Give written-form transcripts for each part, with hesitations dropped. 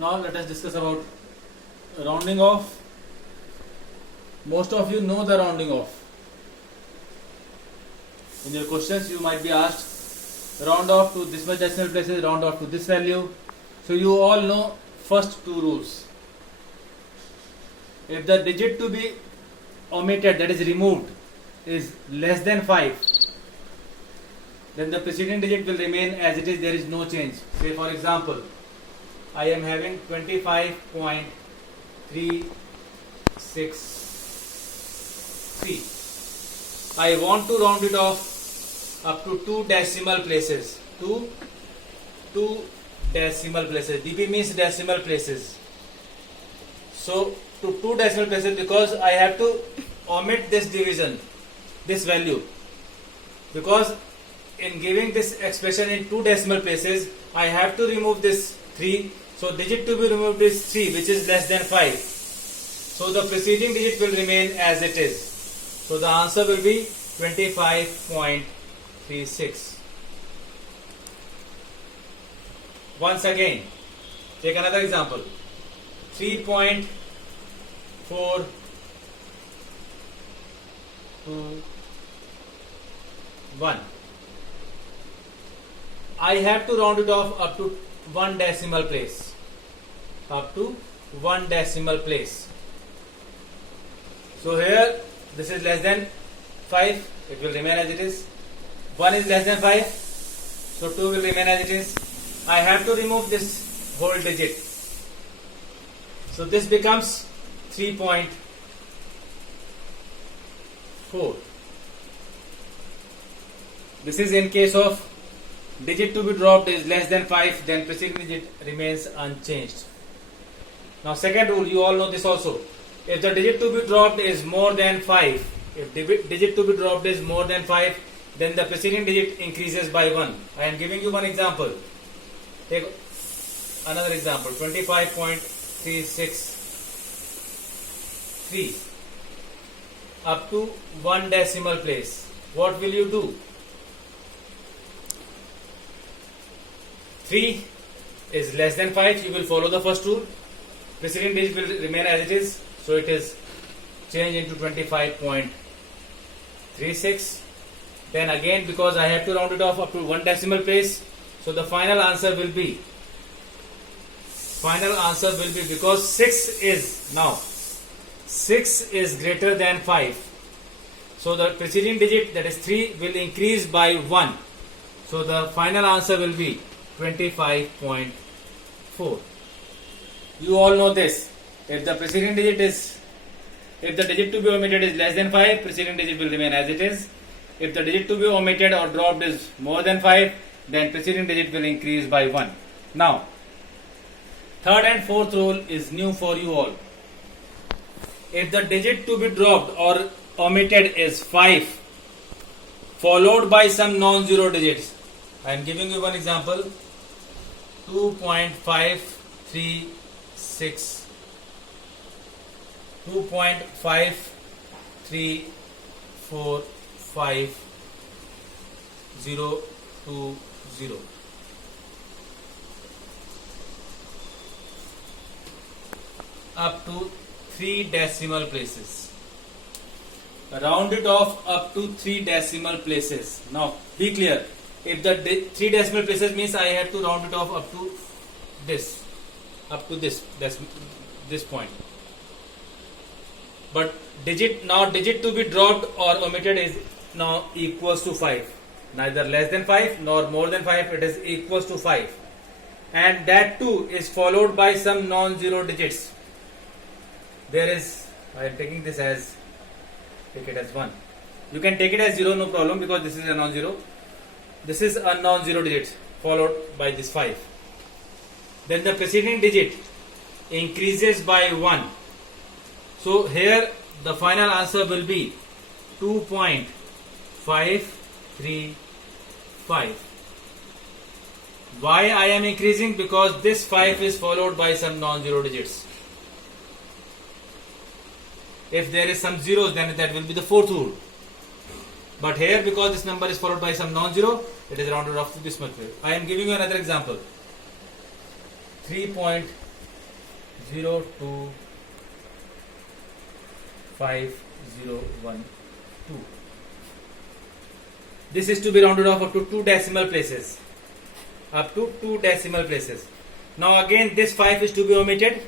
Now let us discuss about rounding off. Most of you know the rounding off. In your questions you might be asked round off to this much decimal places, round off to this value. So you all know first two rules. If the digit to be omitted, that is removed, is less than 5, then the preceding digit will remain as it is, there is no change. Say for example, I am having 25.363. I want to round it off up to 2 decimal places. Two decimal places. DP means decimal places. So to 2 decimal places, because I have to omit this division, this value, because in giving this expression in 2 decimal places I have to remove this 3. So digit to be removed is 3, which is less than 5. So the preceding digit will remain as it is. So the answer will be 25.36. Once again, take another example. 3.421. I have to round it off up to 1 decimal place. Up to 1 decimal place. So here this is less than 5, it will remain as it is. 1 is less than 5, so 2 will remain as it is. I have to remove this whole digit. So this becomes 3.4. This is in case of digit to be dropped is less than 5, then preceding digit remains unchanged. Now second rule, you all know this also. If the digit to be dropped is more than 5, if digit to be dropped is more than 5, then the preceding digit increases by 1. I am giving you one example. Take another example, 25.363 up to 1 decimal place. What will you do? 3 is less than 5, you will follow the first rule. Preceding digit will remain as it is, so it is changed into 25.36. Then again, because I have to round it off up to 1 decimal place, so the final answer will be because 6 is greater than 5. So the preceding digit, that is 3, will increase by 1. So the final answer will be 25.4. You all know this. If the preceding digit if the digit to be omitted is less than 5, preceding digit will remain as it is. If the digit to be omitted or dropped is more than 5, then preceding digit will increase by 1. Now, third and fourth rule is new for you all. If the digit to be dropped or omitted is 5, followed by some non-zero digits. I am giving you one example. 2.536 2.5345020 up to 3 decimal places. Round it off up to 3 decimal places. Now be clear. If the 3 decimal places means I have to round it off up to this point. But digit to be dropped or omitted is now equals to 5. Neither less than 5 nor more than 5, it is equals to 5. And that too is followed by some non-zero digits. There is, I am taking this as, take it as 1. You can take it as 0, no problem, because this is a non-zero. This is a non-zero digit followed by this 5. Then the preceding digit increases by 1. So here the final answer will be 2.535. Why I am increasing? Because this 5 is followed by some non-zero digits. If there is some zeros, then that will be the fourth rule. But here, because this number is followed by some non-zero, it is rounded off to this much. I am giving you another example. 3.4 0.025012. This is to be rounded off up to 2 decimal places. Up to 2 decimal places. Now again this 5 is to be omitted.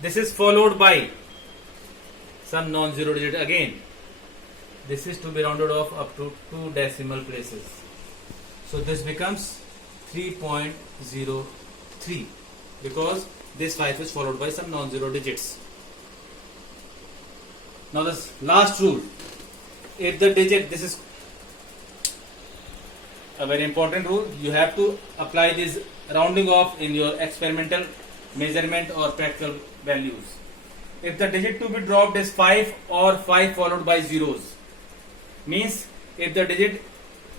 This is followed by some non-zero digit again. This is to be rounded off up to 2 decimal places. So this becomes 3.03 because this 5 is followed by some non-zero digits. Now this last rule, if the digit, this is a very important rule, you have to apply this rounding off in your experimental measurement or practical values. If the digit to be dropped is 5 or 5 followed by zeros, means if the digit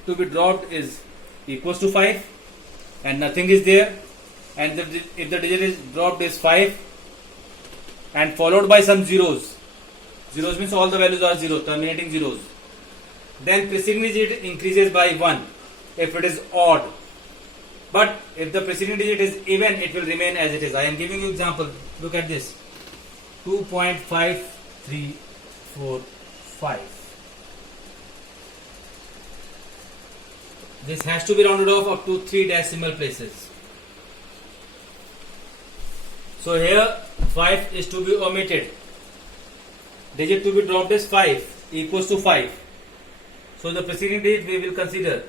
to be dropped is equals to 5 and nothing is there, and if the digit is dropped is 5 and followed by some zeros, zeros means all the values are 0, terminating zeros, then preceding digit increases by 1 if it is odd, but if the preceding digit is even, it will remain as it is. I am giving you example. Look at this, 2.5345. This has to be rounded off up to 3 decimal places. So here 5 is to be omitted. Digit to be dropped is 5 equals to 5. So the preceding digit we will consider.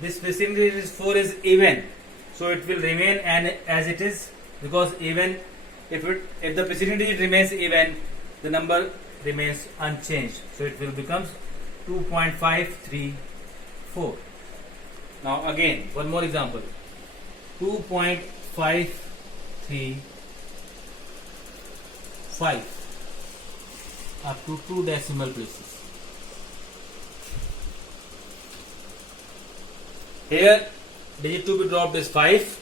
This preceding digit is 4 is even. So it will remain as it is, because even if the preceding digit remains even, the number remains unchanged. So it will become 2.534. Now again, one more example. 2.535 up to 2 decimal places. Here digit to be dropped is 5,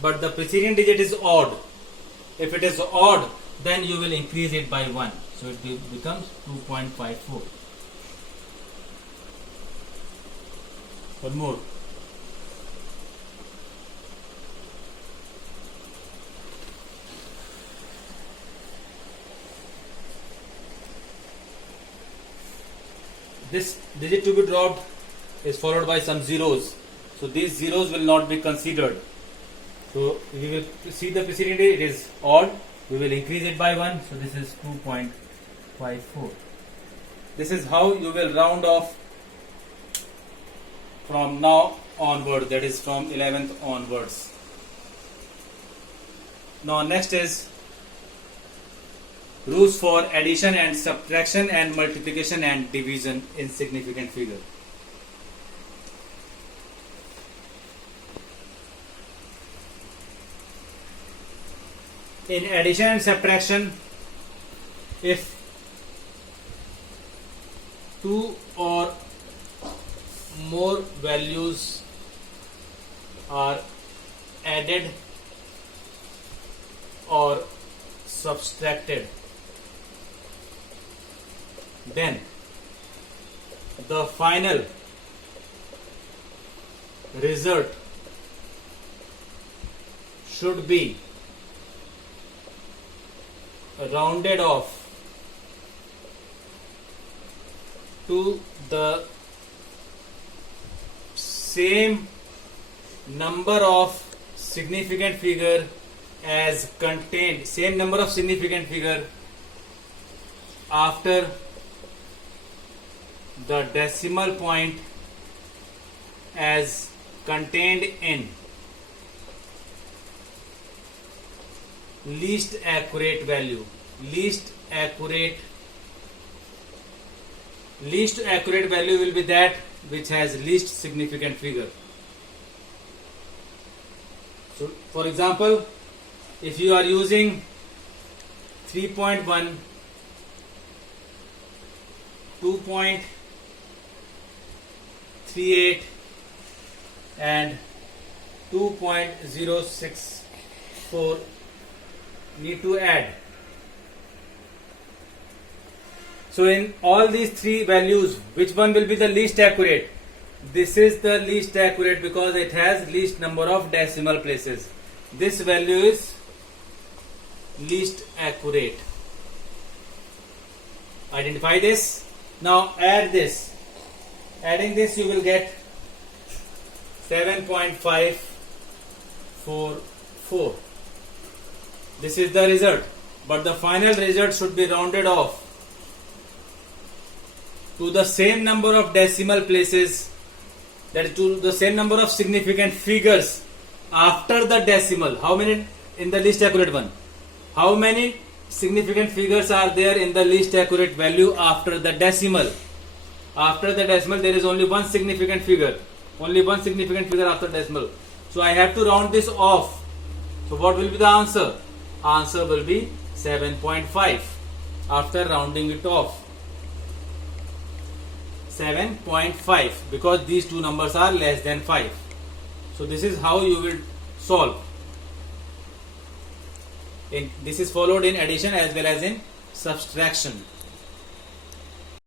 but the preceding digit is odd. If it is odd, then you will increase it by 1. So it becomes 2.54. One more. This digit to be dropped is followed by some zeros. So these zeros will not be considered. So we will see the preceding digit is odd. We will increase it by 1. So this is 2.54. This is how you will round off from now onward, that is from 11th onwards. Now next is rules for addition and subtraction and multiplication and division in significant figure. In addition and subtraction, if 2 or more values are added or subtracted, then the final result should be rounded off to the same number of significant figure as contained, same number of significant figure after the decimal point as contained in least accurate value. Least accurate value will be that which has least significant figure. So for example, if you are using 3.1, 2.38 and 2.064 need to add. So in all these three values, which one will be the least accurate? This is the least accurate because it has least number of decimal places. This value is least accurate. Identify this. Now add this. Adding this, you will get 7.544. This is the result, but the final result should be rounded off to the same number of decimal places, that is to the same number of significant figures after the decimal. How many in the least accurate one? How many significant figures are there in the least accurate value after the decimal? After the decimal, there is only one significant figure. Only one significant figure after decimal. So I have to round this off. So what will be the answer? Answer will be 7.5 after rounding it off. 7.5, because these two numbers are less than 5. So this is how you will solve. This is followed in addition as well as in subtraction.